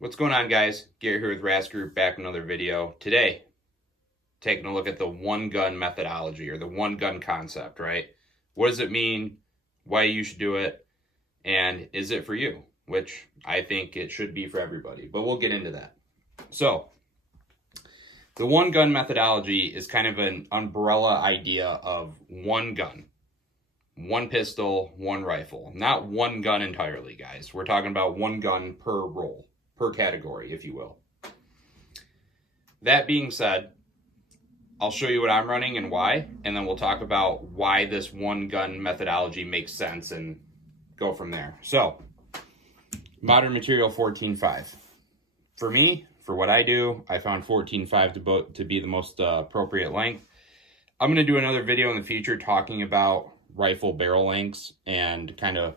What's going on, guys? Garrett here with Rast Group, back with another video. Today, taking a look at the one gun methodology or the one gun concept, right? What does it mean? Why you should do it? And is it for you? Which I think it should be for everybody, but we'll get into that. So, the one gun methodology is kind of an umbrella idea of one gun, one pistol, one rifle. Not one gun entirely, guys. We're talking about one gun per role, per category, if you will. That being said, I'll show you what I'm running and why, and then we'll talk about why this one gun methodology makes sense and go from there. So, Modern Material 14.5. For me, for what I do, I found 14.5 to be the most appropriate length. I'm going to do another video in the future talking about rifle barrel lengths and kind of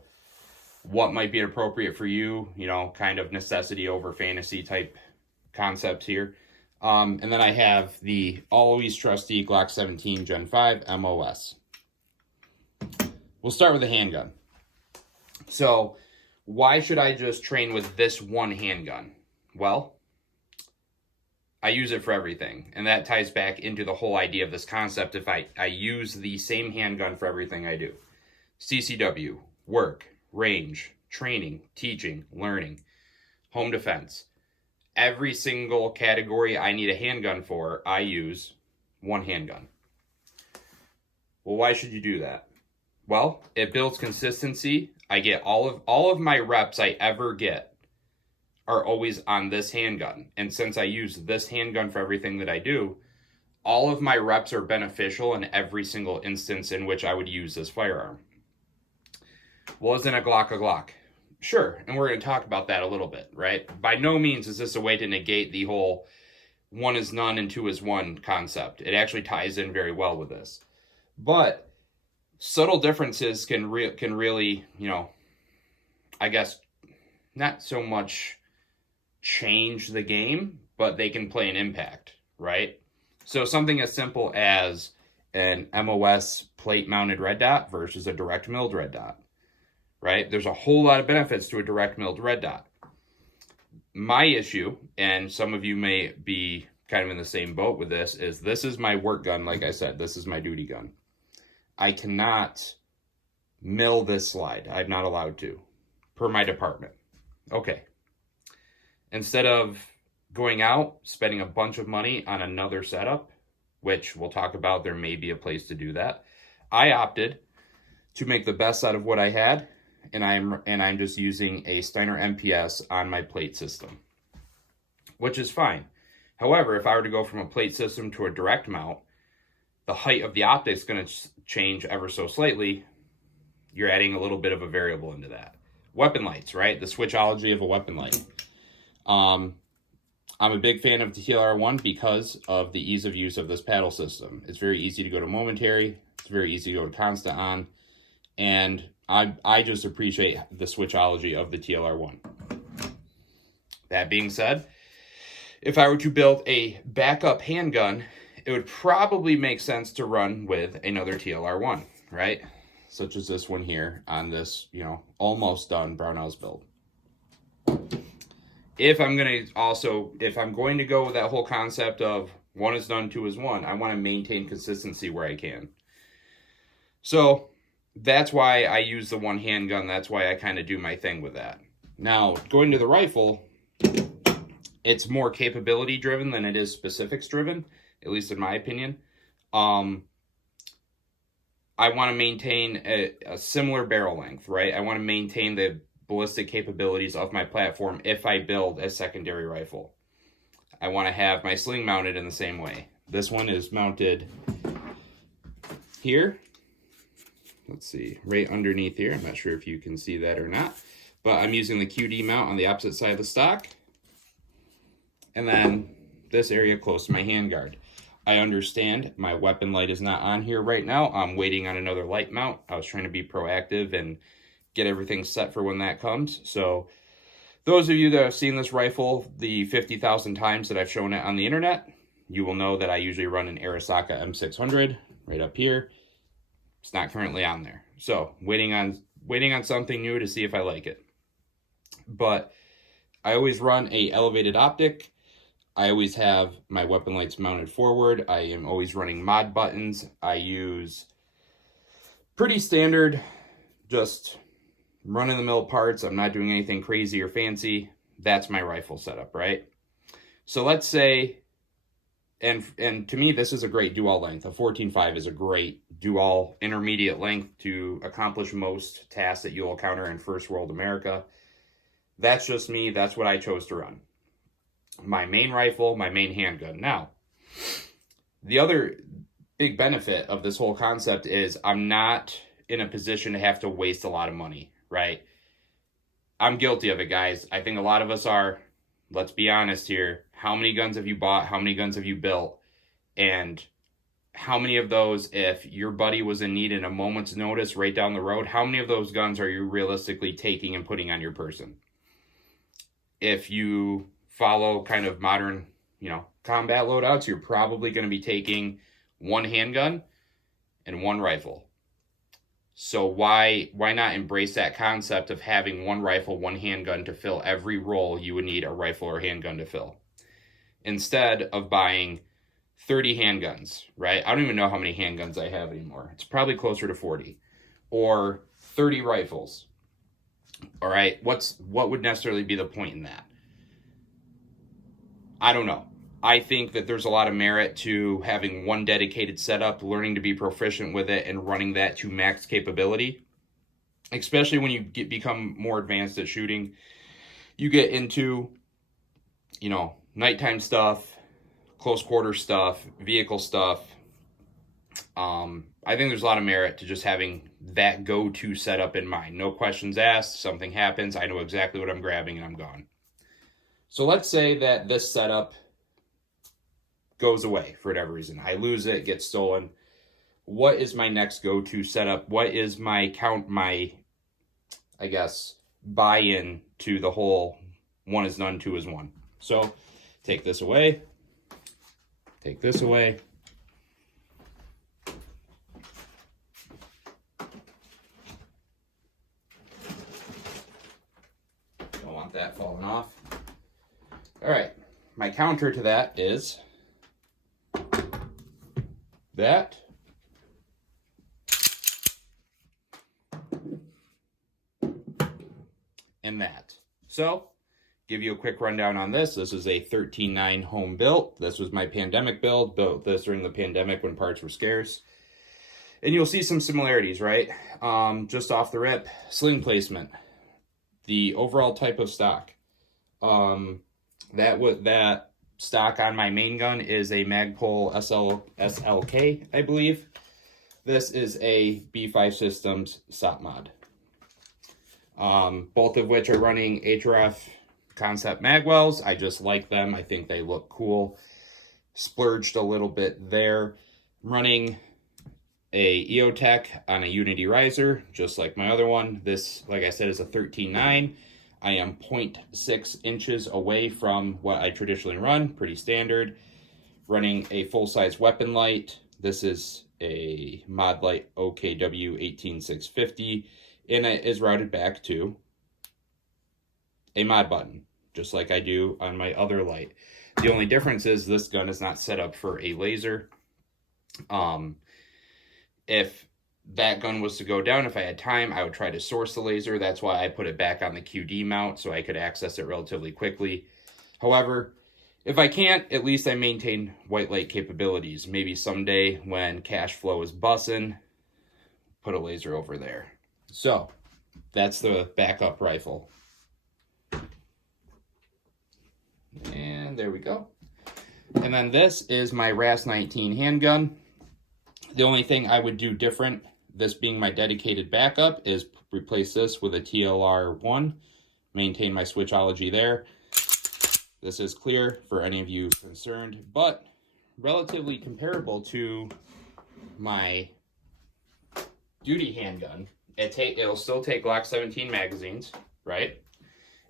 what might be appropriate for you, you know, kind of necessity over fantasy type concepts here. And then I have the always trusty Glock 17 Gen 5 MOS. We'll start with the handgun. So, why should I just train with this one handgun? Well, I use it for everything. And that ties back into the whole idea of this concept. If I use the same handgun for everything I do. CCW, work, range, training, teaching, learning, home defense. Every single category I need a handgun for, I use one handgun. Well, why should you do that? Well, it builds consistency. I get all of my reps I ever get are always on this handgun. And since I use this handgun for everything that I do, all of my reps are beneficial in every single instance in which I would use this firearm. Well, isn't a Glock? Sure, and we're going to talk about that a little bit, right? By no means is this a way to negate the whole one is none and two is one concept. It actually ties in very well with this. But subtle differences can really, you know, I guess not so much change the game, but they can play an impact, right? So something as simple as an MOS plate mounted red dot versus a direct milled red dot, right? There's a whole lot of benefits to a direct milled red dot. My issue, and some of you may be kind of in the same boat with this is my work gun. Like I said, this is my duty gun. I cannot mill this slide. I'm not allowed to, per my department. Okay. Instead of going out, spending a bunch of money on another setup, which we'll talk about, there may be a place to do that, I opted to make the best out of what I had, and I'm just using a Steiner MPS on my plate system, which is fine. However, if I were to go from a plate system to a direct mount, the height of the optic is going to change ever so slightly. You're adding a little bit of a variable into that. Weapon lights, right? The switchology of a weapon light. I'm a big fan of the TLR1 because of the ease of use of this paddle system. It's very easy to go to momentary. It's very easy to go to constant on. And I just appreciate the switchology of the TLR1. That being said, if I were to build a backup handgun, it would probably make sense to run with another TLR1, right? Such as this one here on this, you know, almost done Brownells build. If I'm going to go with that whole concept of one is done, two is one, I want to maintain consistency where I can. So that's why I use the one handgun. That's why I kind of do my thing with that. Now, going to the rifle, it's more capability driven than it is specifics driven, at least in my opinion. I want to maintain a similar barrel length, right? I want to maintain the ballistic capabilities of my platform if I build a secondary rifle. I want to have my sling mounted in the same way. This one is mounted here. Let's see, right underneath here. I'm not sure if you can see that or not, but I'm using the QD mount on the opposite side of the stock. And then this area close to my handguard. I understand my weapon light is not on here right now. I'm waiting on another light mount. I was trying to be proactive and get everything set for when that comes. So those of you that have seen this rifle the 50,000 times that I've shown it on the internet, you will know that I usually run an Arisaka M600 right up here. It's not currently on there. So waiting on something new to see if I like it. But I always run a elevated optic. I always have my weapon lights mounted forward. I am always running mod buttons. I use pretty standard, just run-of-the-mill parts. I'm not doing anything crazy or fancy. That's my rifle setup, right? So let's say, and to me, this is a great dual length. A 14.5 is a great dual intermediate length to accomplish most tasks that you'll encounter in first world America. That's just me. That's what I chose to run. My main rifle, my main handgun. Now, the other big benefit of this whole concept is I'm not in a position to have to waste a lot of money, right? I'm guilty of it, guys. I think a lot of us are. Let's be honest here. How many guns have you bought? How many guns have you built? And how many of those, if your buddy was in need in a moment's notice right down the road, how many of those guns are you realistically taking and putting on your person? If you follow kind of modern, combat loadouts, you're probably going to be taking one handgun and one rifle. So why not embrace that concept of having one rifle, one handgun to fill every role you would need a rifle or handgun to fill, instead of buying 30 handguns, right? I don't even know how many handguns I have anymore. It's probably closer to 40, or 30 rifles. All right, what would necessarily be the point in that? I don't know. I think that there's a lot of merit to having one dedicated setup, learning to be proficient with it, and running that to max capability. Especially when you become more advanced at shooting. You get into, nighttime stuff, close quarter stuff, vehicle stuff. I think there's a lot of merit to just having that go-to setup in mind. No questions asked. Something happens, I know exactly what I'm grabbing and I'm gone. So let's say that this setup goes away for whatever reason. I lose it, gets stolen. What is my next go-to setup? What is my buy-in to the whole one is none, two is one? So take this away. Take this away. Don't want that falling off. All right, my counter to that is that. And that. So, give you a quick rundown on this. This is a 13.9 home built. This was my pandemic build. Built this during the pandemic when parts were scarce. And you'll see some similarities, right? Just off the rip, sling placement, the overall type of stock. That stock on my main gun is a Magpul SLK, I believe. This is a B5 Systems SOP mod. Both of which are running HRF concept magwells. I just like them. I think they look cool. Splurged a little bit there. Running a EOTech on a Unity riser, just like my other one. This, like I said, is a 13.9. I am 0.6 inches away from what I traditionally run, pretty standard. Running a full-size weapon light. This is a Mod Light OKW 18650, and it is routed back to a mod button, just like I do on my other light. The only difference is this gun is not set up for a laser. If that gun was to go down, if I had time, I would try to source the laser. That's why I put it back on the QD mount so I could access it relatively quickly. However, if I can't, at least I maintain white light capabilities. Maybe someday when cash flow is bussin', put a laser over there. So, that's the backup rifle. And there we go. And then this is my RAS-19 handgun. The only thing I would do different, this being my dedicated backup, is replace this with a TLR1. Maintain my switchology there. This is clear for any of you concerned, but relatively comparable to my duty handgun. It'll still take Glock 17 magazines, right?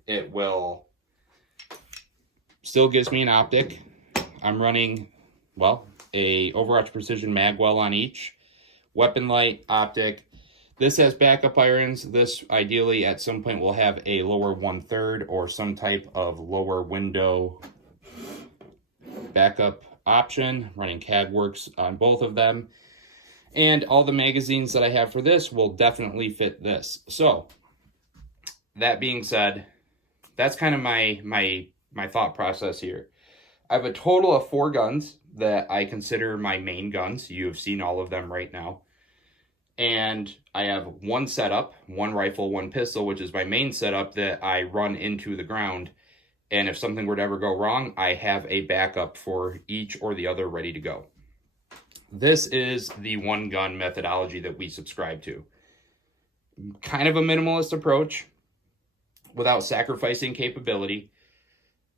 It will still gives me an optic. I'm running, a Overwatch Precision magwell on each. Weapon light, optic. This has backup irons. This ideally at some point will have a lower 1/3 or some type of lower window backup option. Running CADWorks on both of them. And all the magazines that I have for this will definitely fit this. So that being said, that's kind of my thought process here. I have a total of 4 guns that I consider my main guns. You have seen all of them right now. And I have one setup, one rifle, one pistol, which is my main setup that I run into the ground. And if something were to ever go wrong, I have a backup for each or the other ready to go. This is the one gun methodology that we subscribe to. Kind of a minimalist approach without sacrificing capability.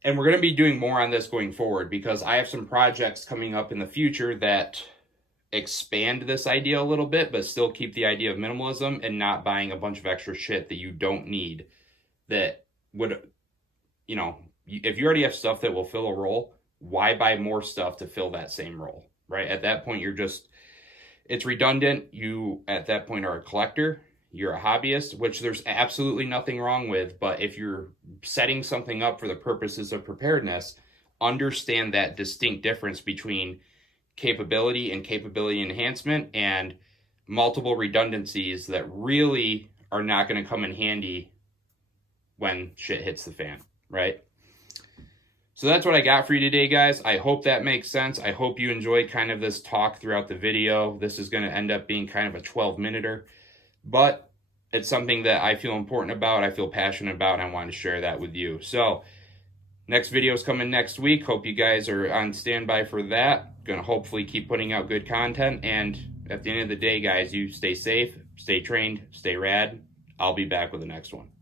And we're going to be doing more on this going forward because I have some projects coming up in the future that expand this idea a little bit, but still keep the idea of minimalism and not buying a bunch of extra shit that you don't need. That would, you know, if you already have stuff that will fill a role, why buy more stuff to fill that same role, right? At that point, it's redundant. You, at that point, are a collector. You're a hobbyist, which there's absolutely nothing wrong with. But if you're setting something up for the purposes of preparedness, understand that distinct difference between capability and capability enhancement and multiple redundancies that really are not going to come in handy when shit hits the fan, right? So that's what I got for you today, guys. I hope that makes sense. I hope you enjoyed kind of this talk throughout the video. This is going to end up being kind of a 12-minuter, but it's something that I feel important about, I feel passionate about, and I want to share that with you. So next video is coming next week. Hope you guys are on standby for that. Going to hopefully keep putting out good content. And at the end of the day, guys, you stay safe, stay trained, stay rad. I'll be back with the next one.